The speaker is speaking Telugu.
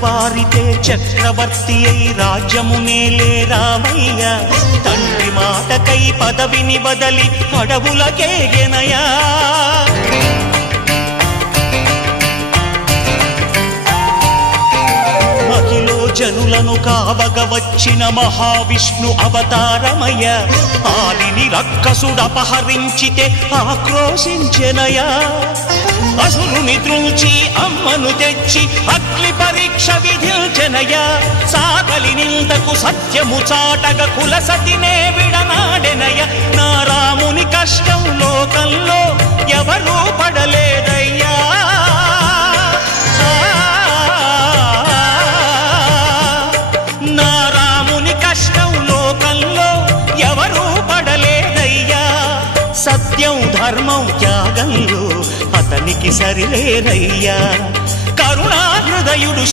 తెగబారితే చక్రవర్తి అయి రాజ్యమునేలే రామయ్య తండ్రి మాటకై పదవిని బదలి అడవులకేగెనయా మహిలో జనులను కావగ వచ్చిన మహావిష్ణు అవతారమయ్య ఆలిని రక్కసుడపహరించితే ఆక్రోశించెనయా అసురుని త్రుంచి అమ్మను తెచ్చి అగ్ని పరీక్ష విధించెనయా సాగలి నిందకు సత్యము చాటగ కులసతినే విడనాడెనయ నా రాముని కష్టం లోకంలో ఎవరూ పడలేదయ్యా నా రాముని కష్టం లోకంలో ఎవరూ పడలేదయ్యా సత్యం ధర్మం త్యాగంలో అతనికి సరిలేరయ్యా కరుణా హృదయుడు